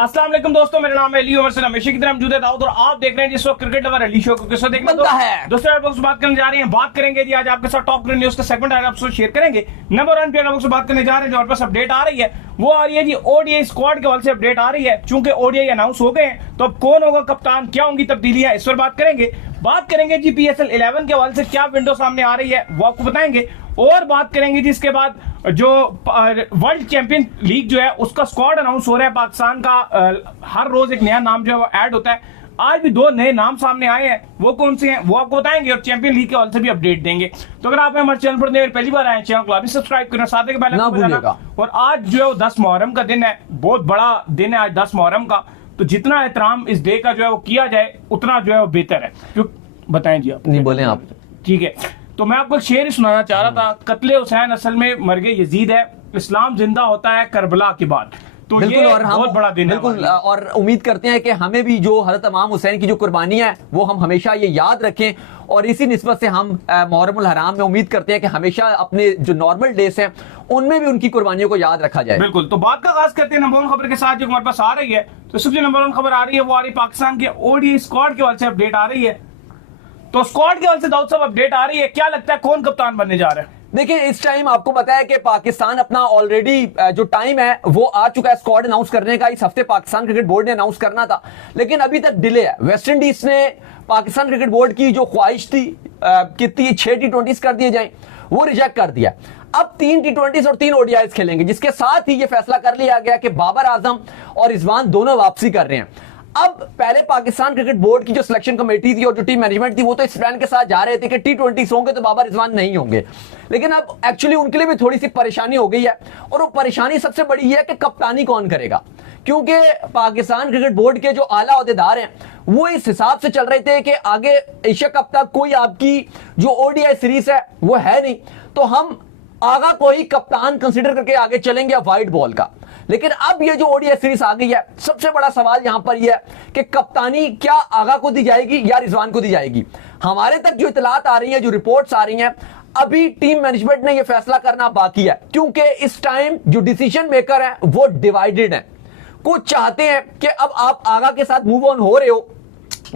अस्सलाम वालेकुम दोस्तों, मेरा नाम है अली उमर से हमेशा की तरह मौजूद है दाऊद और आप देख रहे हैं जिस वक्त क्रिकेट लवर अली शो को। किससे देखना बनता है दोस्तों, आप से बात करने जा रहे हैं। बात करेंगे जी आज आपके साथ टॉप क्रिकेट न्यूज का सेगमेंट आज आपसे शेयर करेंगे। नंबर 1 पे आप बात करने जा रहे हैं जो हमारे पास अपडेट आ रही है वो आ रही है जी ओडीआई स्क्वाड के हवाले से अपडेट आ रही है। चूंकि ओडीआई अनाउंस हो गए हैं तो अब कौन होगा कप्तान, क्या होंगी तब्दीलियां, इस पर बात करेंगे। बात करेंगे जी पीएसएल 11 के हवाले से क्या विंडो सामने आ रही है वो आपको बताएंगे। और बात करेंगे जी इसके बाद जो वर्ल्ड चैंपियन लीग जो है उसका स्क्वाड अनाउंस हो रहा है। पाकिस्तान का हर रोज एक नया नाम जो है वो ऐड होता है। आज भी 2 नए नाम सामने आए हैं, वो कौन से हैं वो आपको बताएंगे और चैंपियन लीग के हवाले से भी अपडेट देंगे। तो अगर आप हमारे चैनल पर पहली बार आए चैनल को अभी सब्सक्राइब करना, साथ ही बेल आइकन बजाना। और आज जो है 10 मुहर्रम का दिन है, बहुत बड़ा दिन है आज 10 मुहर्रम का। तो जितना एहतराम इस डे का जो है वो किया जाए उतना जो है वो बेहतर है। क्यों बताएं जी आप? नहीं बोले आप। ठीक है, तो मैं आपको शेर ही सुनाना चाह रहा था। कत्ले हुसैन असल में मरगे यजीद है, इस्लाम जिंदा होता है करबला के बाद। तो ये और बहुत बड़ा दिन बिल्कुल है और उम्मीद करते हैं कि हमें भी जो हज़रत इमाम हुसैन की जो कुर्बानी है वो हम हमेशा ये याद रखें। और इसी निस्बत से हम मुहर्रमुल हराम में उम्मीद करते हैं कि हमेशा अपने जो नॉर्मल डेज हैं उनमें भी उनकी कुर्बानियों को याद रखा जाए। बिल्कुल, तो बात का आगाज करते हैं नंबर 1 खबर के साथ जो हमारे पास आ रही है। तो सबसे नंबर 1 खबर आ रही है वो आ रही है पाकिस्तान के ओडीआई स्क्वाड के हवाले से अपडेट आ रही है। तो स्क्वाड के हवाले से दाऊद साहब अपडेट आ रही है, क्या लगता है कौन कप्तान बनने जा रहा है? देखिए इस टाइम आपको पता है कि पाकिस्तान अपना ऑलरेडी जो टाइम है वो आ चुका है स्क्वाड अनाउंस करने का। इस हफ्ते पाकिस्तान क्रिकेट बोर्ड ने अनाउंस करना था लेकिन अभी तक डिले है। वेस्ट इंडीज ने पाकिस्तान क्रिकेट बोर्ड की जो ख्वाहिश थी कितनी 6 T20s कर दिए जाएं वो रिजेक्ट कर दिया। अब 3 T20s और 3 ODIs खेलेंगे, जिसके साथ ही ये फैसला कर लिया गया कि बाबर आजम और रिजवान दोनों वापसी कर रहे हैं। अब पहले पाकिस्तान क्रिकेट बोर्ड की जो सिलेक्शन कमेटी थी और जो टीम मैनेजमेंट थी वो तो इस प्लान के साथ जा रहे थे कि T20s होंगे तो बाबर रिजवान नहीं होंगे। लेकिन अब एक्चुअली उनके लिए भी थोड़ी सी परेशानी हो गई है और वो परेशानी सबसे बड़ी है कि कप्तानी कौन करेगा। क्योंकि पाकिस्तान क्रिकेट बोर्ड के जो आला ओहदेदार हैं वो इस हिसाब से चल रहे थे कि आगे एशिया कप तक कोई आपकी जो ओडीआई सीरीज है वो है नहीं, तो हम आगा को ही कप्तान कंसीडर करके आगे चलेंगे वाइट बॉल का। लेकिन अब ये जो ओडीआई सीरीज आ गई है, सबसे बड़ा सवाल यहां पर यह है कि कप्तानी क्या आगा को दी जाएगी या रिजवान को दी जाएगी। हमारे तक जो इतलात आ रही हैं, जो रिपोर्ट्स आ रही हैं, अभी टीम मैनेजमेंट ने यह फैसला करना बाकी है। क्योंकि इस टाइम जो डिसीजन मेकर है वो डिवाइडेड है। कुछ चाहते हैं कि अब आप आगा के साथ मूव ऑन हो रहे हो,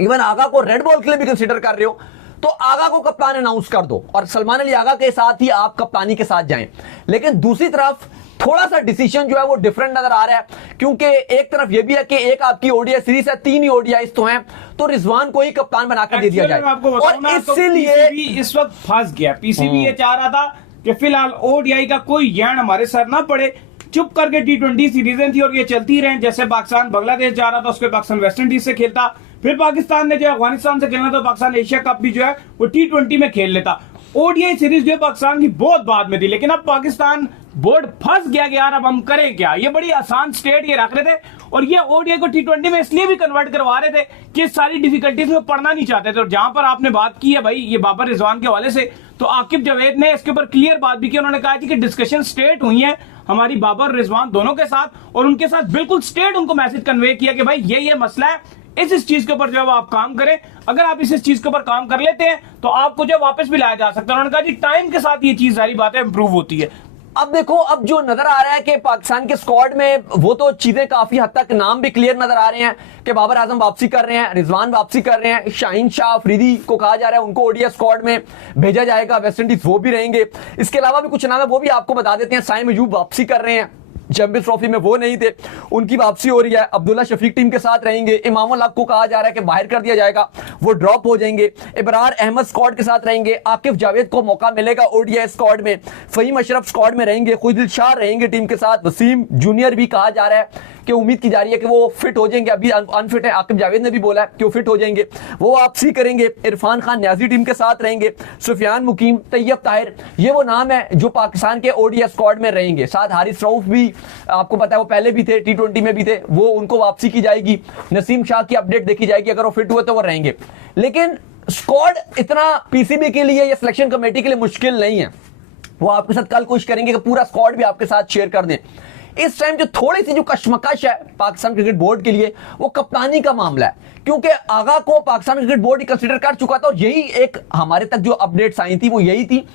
इवन आगा को रेड बॉल के लिए भी कंसीडर कर रहे हो, तो आगा को कप्तान अनाउंस कर दो और सलमान अली आगा के साथ ही आप कप्तानी के साथ जाएं। लेकिन दूसरी तरफ थोड़ा सा डिसीजन जो है वो डिफरेंट नजर आ रहा है। क्योंकि एक तरफ ये भी है कि एक आपकी ओडीआई सीरीज है, 3 ही ओडीआईस तो हैं, तो रिजवान को ही कप्तान बनाकर दे दिया जाए। और इसीलिए इस वक्त फंस गया। पीसीबी ये चाह रहा था कि फिलहाल ओडीआई का कोई ज्ञान हमारे सर ना पड़े, चुप करके T20 सीरीजें थी और ये चलती रहे। जैसे पाकिस्तान बांग्लादेश जा रहा था, उसके पाकिस्तान वेस्ट इंडीज से खेलता, फिर पाकिस्तान ने जो अफगानिस्तान से खेलना था, पाकिस्तान एशिया कप भी जो है वो T20 में खेल लेता। ओडीआई सीरीज जो है पाकिस्तान की बहुत बाद में थी, लेकिन अब पाकिस्तान बोर्ड फंस गया कि यार अब हम करें क्या। ये बड़ी आसान स्टेट ये रख रहे थे और ये ओडीआई को T20 में इसलिए भी कन्वर्ट करवा रहे थे कि सारी डिफिकल्टीज में पढ़ना नहीं चाहते थे। और जहां पर आपने बात की है भाई ये बाबर रिजवान के हवाले से, तो आकिब जावेद ने इसके ऊपर क्लियर बात भी की। उन्होंने कहा कि डिस्कशन स्टेट हुई है हमारी बाबर रिजवान दोनों के साथ और उनके साथ बिल्कुल स्टेट उनको मैसेज कन्वे किया कि भाई ये मसला है, इस चीज के ऊपर जो है आप काम करें। अगर आप इस चीज के ऊपर काम कर लेते हैं तो आपको जो वापस भी लाया जा सकता है। उन्होंने कहा जी टाइम के साथ ये चीज सारी बातें इंप्रूव होती है। अब देखो, अब जो नजर आ रहा है कि पाकिस्तान के स्क्वाड में वो तो चीजें काफी हद तक नाम भी क्लियर नजर आ रहे हैं कि बाबर आजम वापसी कर रहे हैं, रिजवान वापसी कर रहे हैं, शाहीन शाह अफरीदी को कहा जा रहा है उनको ओडीआई स्क्वाड में भेजा जाएगा, वेस्ट इंडीज वो भी रहेंगे। इसके अलावा भी कुछ नाम है वो भी आपको बता देते हैं। साइम अयूब वापसी कर रहे हैं, चैंपियंस ट्रॉफी में वो नहीं थे, उनकी वापसी हो रही है। अब्दुल्ला शफीक टीम के साथ रहेंगे। इमामुल हक को कहा जा रहा है कि बाहर कर दिया जाएगा, वो ड्रॉप हो जाएंगे। इब्रार अहमद स्क्वाड के साथ रहेंगे। आकिब जावेद को मौका मिलेगा ओडीआई स्क्वाड में। फहीम अशरफ स्क्वाड में रहेंगे। खुदिल शाह रहेंगे टीम के साथ। वसीम जूनियर भी कहा जा रहा है कि उम्मीद की जा रही है कि वो फिट हो जाएंगे, अभी अनफिट है। आकिब जावेद ने भी बोला है कि वो फिट हो जाएंगे, वो वापसी करेंगे। इरफान खान न्याजी टीम के साथ रहेंगे। सुफियान मुकीम, तैयब ताहिर, ये वो नाम है जो पाकिस्तान के ओडीआई स्क्वाड में रहेंगे। साथ हारिस रऊफ भी आपको पता है वो पहले भी थे, T20 में भी थे, वो उनको वापसी की जाएगी। नसीम शाह की अपडेट देखी जाएगी, अगर वो फिट हुए तो वो रहेंगे। लेकिन स्क्वाड इतना पीसीबी के लिए या सिलेक्शन कमेटी के लिए मुश्किल नहीं है। वो आपके साथ कल कोशिश करेंगे कि पूरा स्क्वाड भी आपके साथ शेयर कर दें। इस टाइम जो थोड़ी सी जो कश्मकश है पाकिस्तान क्रिकेट बोर्ड के लिए वो कप्तानी का मामला है। क्योंकि आगा को पाकिस्तान क्रिकेट बोर्ड कंसीडर कर चुका था और यही एक हमारे तक जो अपडेट्स आई थी वो यही थी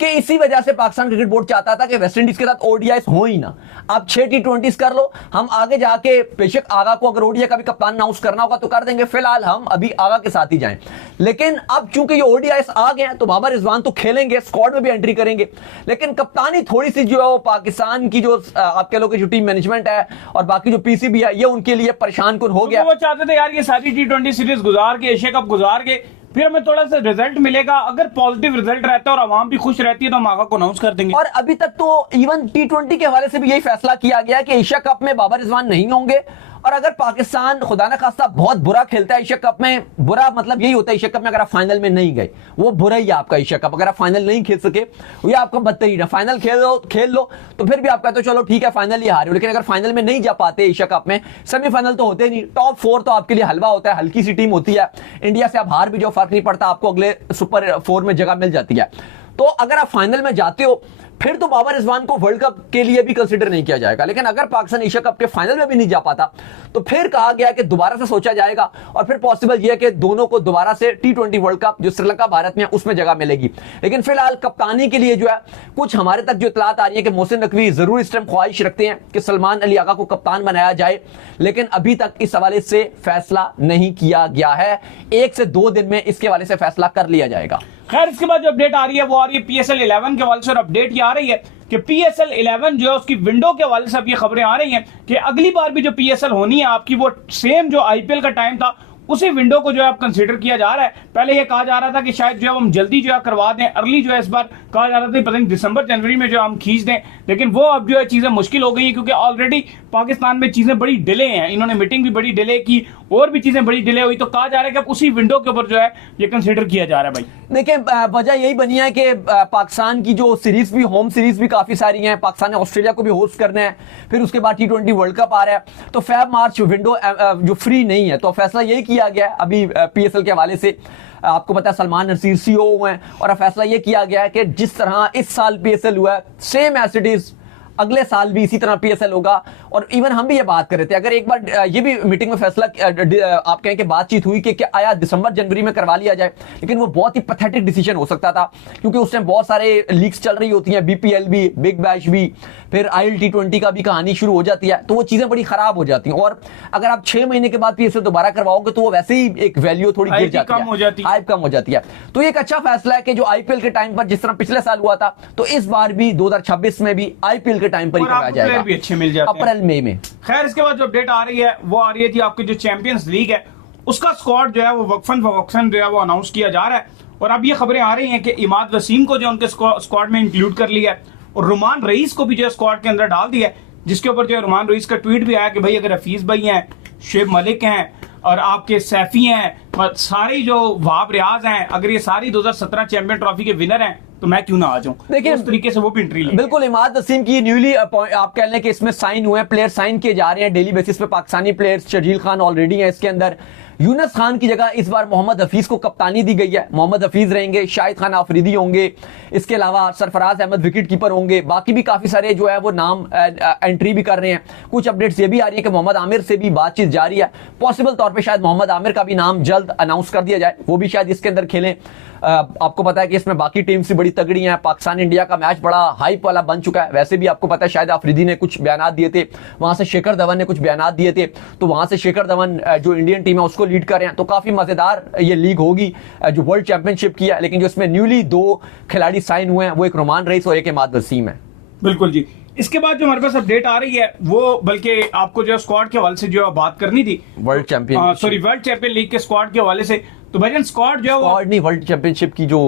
कि इसी वजह से पाकिस्तान क्रिकेट बोर्ड चाहता था कि वेस्टइंडीज के साथ ओडीआई हो ही ना, आप 6 टी20 कर लो, हम आगे जाके बेशक आगा को अगर ओडीआई का भी कप्तान अनाउंस करना होगा तो कर देंगे, फिलहाल हम अभी आगा के साथ ही जाएं। लेकिन अब चूंकि ये ओडीआई आ गए हैं तो बाबर रिजवान तो खेलेंगे, स्क्वाड में भी एंट्री करेंगे, लेकिन कप्तानी थोड़ी सी जो है वो पाकिस्तान की जो आप कह लो कि जो टीम मैनेजमेंट है और बाकी जो पीसीबी है, ये उनके लिए परेशान कुन हो गया। वो चाहते थे यार ये सारी टी20 सीरीज गुजार के, एशिया कप गुजार के, फिर हमें थोड़ा सा रिजल्ट मिलेगा, अगर पॉजिटिव रिजल्ट रहता है और आवाम भी खुश रहती है तो हम आगा को अनाउंस कर देंगे। और अभी तक तो इवन टी20 के हवाले से भी यही फैसला किया गया कि एशिया कप में बाबर रिजवान नहीं होंगे, और अगर पाकिस्तान खुदा न खास्ता बहुत बुरा खेलता है एशिया कप में, बुरा मतलब यही होता है एशिया कप में अगर आप फाइनल में नहीं गए, वो बुरा ही है आपका एशिया कप। अगर आप फाइनल नहीं खेल सके वो आपका बदतरीन है। फाइनल खेल लो तो फिर भी आप कहते हो चलो ठीक है फाइनल ही हारे हो, लेकिन अगर फाइनल में नहीं जा पाते एशिया कप में, सेमीफाइनल तो होते नहीं, टॉप 4 तो आपके लिए हलवा होता है, हल्की सी टीम होती है, इंडिया से आप हार भी जो फर्क नहीं पड़ता, आपको अगले सुपर 4 में जगह मिल जाती है। तो अगर आप फाइनल में जाते हो फिर तो बाबर रिजवान को वर्ल्ड कप के लिए भी कंसीडर नहीं किया जाएगा, लेकिन अगर पाकिस्तान एशिया कप के फाइनल में भी नहीं जा पाता तो फिर कहा गया कि दोबारा से सोचा जाएगा, और फिर पॉसिबल यह है कि दोनों को दोबारा से टी20 वर्ल्ड कप जो श्रीलंका भारत में उसमें जगह मिलेगी। लेकिन फिलहाल कप्तानी के लिए जो है कुछ हमारे तक जो इतलात आ रही है कि मोहसिन नकवी जरूर इस टाइम ख्वाहिश रखते हैं कि सलमान अली आगा को कप्तान बनाया जाए, लेकिन अभी तक इस हवाले से फैसला नहीं किया गया है। 1 से 2 दिन में इसके हवाले से फैसला कर लिया जाएगा। खैर इसके बाद जो अपडेट आ रही है वो आ रही है PSL 11 के हवाले से, और अपडेट ये आ रही है कि PSL 11 जो है उसकी विंडो के हवाले से अब ये खबरें आ रही हैं कि अगली बार भी जो PSL होनी है आपकी वो सेम जो IPL का टाइम था उसी विंडो को जो है अब कंसीडर किया जा रहा है। पहले ये कहा जा रहा था कि शायद जो है हम जल्दी जो है करवा दें, अर्ली जो है इस बार कहा जा रहा था पता नहीं दिसंबर जनवरी में जो हम खींच दें, लेकिन वो अब जो है चीजें मुश्किल हो गई हैं क्योंकि ऑलरेडी पाकिस्तान में चीजें बड़ी डिले हैं, इन्होंने मीटिंग भी बड़ी डिले की और भी चीजें बड़ी डिले हुई, तो कहा जा रहा है कि अब उसी विंडो के ऊपर जो है ये कंसिडर किया जा रहा है। भाई देखिए वजह यही बनी है कि पाकिस्तान की जो सीरीज भी, होम सीरीज भी काफी सारी हैं, पाकिस्तान ने ऑस्ट्रेलिया को भी होस्ट करना है, फिर उसके बाद टी20 वर्ल्ड कप आ रहा है, तो फेब मार्च विंडो जो फ्री नहीं है, तो फैसला यही किया गया है अभी PSL के हवाले से। आपको पता है सलमान नसीर CEO हैं, और फैसला यह किया गया है कि जिस तरह इस साल PSL हुआ है सेम एज इट इज अगले साल भी इसी तरह PSL होगा। और इवन हम भी ये बात कर रहे थे, अगर एक बार ये भी मीटिंग में फैसला आप कहें कि बातचीत हुई कि आया दिसंबर जनवरी में करवा लिया जाए, लेकिन वो बहुत ही पैथेटिक डिसीजन हो सकता था क्योंकि उस टाइम बहुत सारे लीग्स चल रही होती हैं, BPL भी, बिग बैश भी, फिर IL T20 का भी कहानी शुरू हो जाती है, तो वो चीजें बड़ी खराब हो जाती हैं। और अगर आप 6 महीने के बाद PSL दोबारा करवाओगे तो वो वैसे ही एक वैल्यू थोड़ी गिर जाती है, हाइप कम हो जाती है। तो ये एक अच्छा फैसला है कि जो IPL के टाइम पर जिस तरह पिछले साल हुआ था, तो इस बार भी 2026 में भी IPL के टाइम पर करवाया जाएगा, भी अच्छे मिल जाते हैं अप्रैल मई में। खैर इसके बाद जो अपडेट आ रही है वो आ रही है जी आपकी जो चैंपियंस लीग है उसका स्क्वाड जो है वो वक्फन फवक्फन जो है वो अनाउंस किया जा रहा है, और अब ये खबरें आ रही हैं कि इमाद वसीम को जो उनके स्क्वाड में इंक्लूड कर लिया है और रुमान रईस को भी जो है स्क्वाड के अंदर डाल दिया है, जिसके ऊपर जो है रुमान रईस का ट्वीट भी आया कि भाई अगर हफीज भाई हैं, शेब मलिक हैं और आपके सैफी हैं और सारी जो वहाब रियाज हैं, अगर ये सारी 2017 चैंपियन ट्रॉफी के विनर हैं तो मैं क्यों ना आ जाऊं। देखिए उस तरीके से वो भी एंट्री ले। बिल्कुल इमाद वसीम की न्यूली आप कह लें कि इसमें साइन हुए हैं, प्लेयर साइन किए जा रहे हैं डेली बेसिस पे, पाकिस्तानी प्लेयर्स, शर्जील खान ऑलरेडी है इसके अंदर, यूनस खान की जगह इस बार मोहम्मद हफीज को कप्तानी दी गई है, मोहम्मद हफीज रहेंगे, शाहिद खान आफरीदी होंगे, इसके अलावा सरफराज अहमद विकेट कीपर होंगे, बाकी भी काफी सारे जो है वो नाम एंट्री भी कर रहे हैं। कुछ अपडेट्स ये भी आ रही है कि मोहम्मद आमिर से भी बातचीत जारी है, पॉसिबल तौर पे शायद मोहम्मद आमिर का भी नाम जल्द अनाउंस कर दिया जाए, वो भी शायद इसके अंदर खेलें। आपको पता है कि इसमें बाकी टीम्स भी बड़ी तगड़ी हैं, पाकिस्तान इंडिया का मैच बड़ा हाइप वाला बन चुका है, वैसे भी आपको पता है शायद आफरीदी ने कुछ बयान दिए थे, वहां से शेखर धवन ने कुछ बयान दिए थे, तो वहां से शेखर धवन जो इंडियन टीम है उसको लीड कर रहे हैं, तो काफी मजेदार ये लीग होगी जो वर्ल्ड चैंपियनशिप की है। लेकिन जो इसमें न्यूली 2 खिलाड़ी साइन हुए हैं वो एक रुमान रईस और एक इमाद वसीम है। बिल्कुल जी। इसके बाद जो हमारे पास अपडेट आ रही है वो, बल्कि आपको जो स्क्वाड के हवाले से जो बात करनी थी, वर्ल्ड चैंपियन लीग के स्क्वाड के हवाले से, तो भाईजान स्क्वाड जो है नहीं वर्ल्ड चैंपियनशिप की जो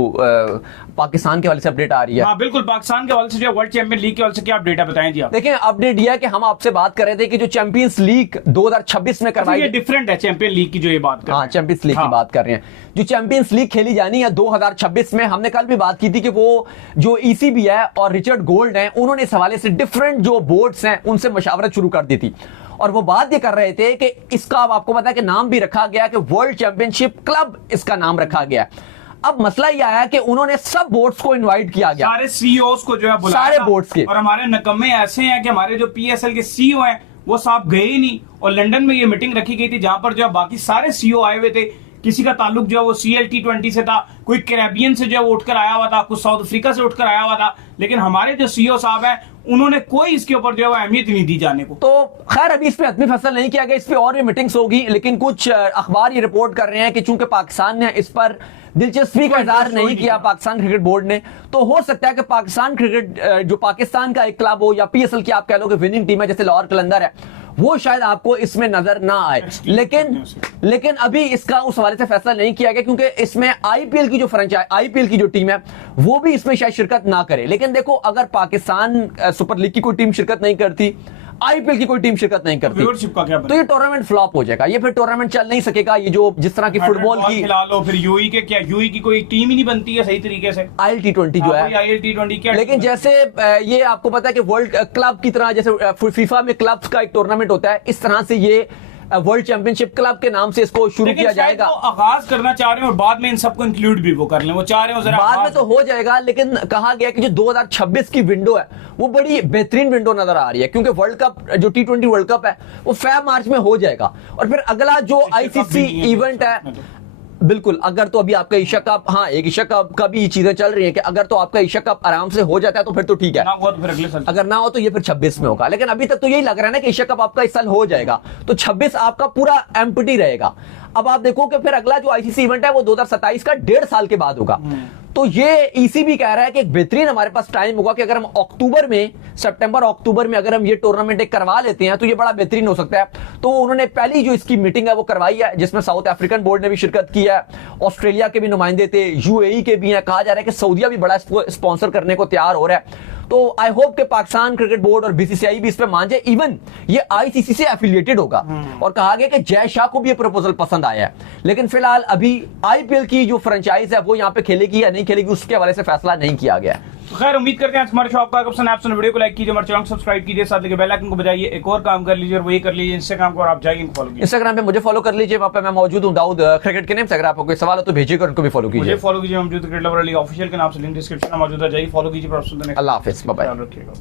पाकिस्तान के हवाले से अपडेट आ रही है। हाँ बिल्कुल, पाकिस्तान के हवाले से जो वर्ल्ड चैंपियन लीग के हवाले से क्या अपडेट है बताएं जी आप। देखिए अपडेट यह है कि हम आपसे बात कर रहे थे कि जो चैंपियंस लीग 2026 में करवाई, ये डिफरेंट है चैंपियन लीग की जो ये बात कर, हाँ चैंपियंस लीग की बात कर रहे हैं, जो चैंपियंस लीग खेली जानी है 2026 में। हमने कल भी बात की थी कि वो जो ECB है और रिचर्ड गोल्ड है, उन्होंने इस हवाले से डिफरेंट जो बोर्ड्स हैं उनसे मशावरत शुरू कर दी थी, और वो बात ये कर रहे थे कि इसका अब आपको पता है कि नाम भी रखा गया कि वर्ल्ड चैंपियनशिप क्लब इसका नाम रखा गया। अब मसला यह आया कि उन्होंने सब बोर्ड्स को इनवाइट किया गया, सारे CEOs को जो है बुलाया, सारे बोर्ड्स के, और हमारे नकम्मे ऐसे हैं कि हमारे जो PSL के CEO हैं वो साहब गए ही नहीं, और लंदन में ये मीटिंग रखी गई थी जहां पर जो बाकी सारे CEO आए हुए थे किसी का ताल्लुक जो है वो CL T20 से था, कोई कैरेबियन से जो है वो उठकर आया हुआ था, कुछ साउथ अफ्रीका से उठकर आया हुआ था, लेकिन हमारे जो CEO साहब हैं उन्होंने कोई इसके ऊपर जो है वो अहमियत नहीं दी जाने को। तो खैर अभी इस पे हतमी फैसला नहीं किया गया, इस पे और भी मीटिंग्स होगी, लेकिन कुछ अखबार ये रिपोर्ट कर रहे हैं कि चूंकि पाकिस्तान ने इस पर दिलचस्पी का इजहार नहीं किया, पाकिस्तान क्रिकेट बोर्ड ने, तो हो सकता है कि पाकिस्तान क्रिकेट जो पाकिस्तान का एक क्लब हो या PSL की आप कह लो कि विनिंग टीम है जैसे लाहौर कलंदर है, वो शायद आपको इसमें नजर ना आए। लेकिन अभी इसका उस हवाले से फैसला नहीं किया गया क्योंकि इसमें IPL की जो फ्रेंचाइज, IPL की जो टीम है वो भी इसमें शायद शिरकत ना करे। लेकिन देखो, अगर पाकिस्तान सुपर लीग की कोई टीम शिरकत नहीं करती, IPL की कोई टीम शिरकत नहीं करती, व्यूअरशिप का क्या तो ये टूर्नामेंट फ्लॉप हो जाएगा, ये फिर टूर्नामेंट चल नहीं सकेगा। ये जो जिस तरह की फुटबॉल की खिला लो, फिर यूई के क्या, यूई की कोई टीम ही नहीं बनती है सही तरीके से, IL T20 जो है, IL T20 क्या। लेकिन जैसे ये आपको पता है कि वर्ल्ड क्लब की तरह जैसे फीफा में क्लब्स का एक टूर्नामेंट होता है, इस तरह से ये वर्ल्ड चैंपियनशिप क्लब के नाम से इसको शुरू किया जाएगा। वो आगाज करना चाह रहे हैं और बाद में इन सबको इंक्लूड भी वो कर लें, वो चाह रहे हो जरा बाद में तो हो जाएगा, लेकिन कहा गया कि जो 2026 की विंडो है वो बड़ी बेहतरीन विंडो नजर आ रही है, क्योंकि वर्ल्ड कप जो T20 वर्ल्ड कप है वो Feb-March में हो जाएगा, और फिर अगला जो ICC इवेंट है, बिल्कुल, अगर तो अभी आपका एशिया कप, हाँ एक एशिया कप का भी चीजें चल रही है कि अगर तो आपका एशिया कप आराम से हो जाता है तो फिर तो ठीक है, ना हुआ तो फिर अगले साल, अगर ना हो तो ये फिर 26 में होगा। लेकिन अभी तक तो यही लग रहा है ना कि एशिया कप आपका इस साल हो जाएगा, तो 26 आपका पूरा एम्प्टी रहेगा। अब आप देखो कि फिर अगला जो ICC इवेंट है वो 2027 का 1.5 साल के बाद होगा। तो ये ECB कह रहा है कि एक बेहतरीन हमारे पास टाइम होगा कि अगर हम सितंबर अक्टूबर में अगर हम ये टूर्नामेंट एक करवा लेते हैं तो ये बड़ा बेहतरीन हो सकता है। तो उन्होंने पहली जो इसकी मीटिंग है वो करवाई है, जिसमें साउथ अफ्रीकन बोर्ड ने भी शिरकत की है, ऑस्ट्रेलिया के भी नुमाइंदे थे, UAE के भी हैं, कहा जा रहा है कि सऊदीया भी बड़ा स्पॉन्सर करने को तैयार हो रहा है। तो आई होप कि पाकिस्तान क्रिकेट बोर्ड और BCCI भी इस पे मान जाए। इवन ये ICC से एफिलिएटेड होगा, और कहा गया कि जय शाह को भी ये प्रपोजल पसंद आया है। लेकिन फिलहाल अभी IPL की जो फ्रेंचाइज है वो यहाँ पे खेलेगी या नहीं खेलेगी उसके हवाले से फैसला नहीं किया गया है। तो खैर उम्मीद करते हैं हमारे शॉप का वीडियो को लाइक कीजिए, हमारे चैनल सब्सक्राइब कीजिए, साथ ही बेल आइकन को बजाइए, एक और काम कर लीजिए और वही कर लीजिए इंस्टाग्राम को, और आप जाइए फॉलो कीजिए। इंस्टाग्राम पे मुझे फॉलो कर लीजिए, वहां पे मैं मौजूद हूँ दाऊद क्रिकेट के नेम से। अगर आपको कोई सवाल हो तो भेजिएगा, उनको भी फॉलो कीजिए। मुझे फॉलो कीजिए, मौजूद क्रिकेट लवर अली ऑफिशियल के नाम से, लिंक डिस्क्रिप्शन में मौजूद है, जाइए फॉलो कीजिए। अल्लाह हाफिज, बाय बाय। रखिएगा।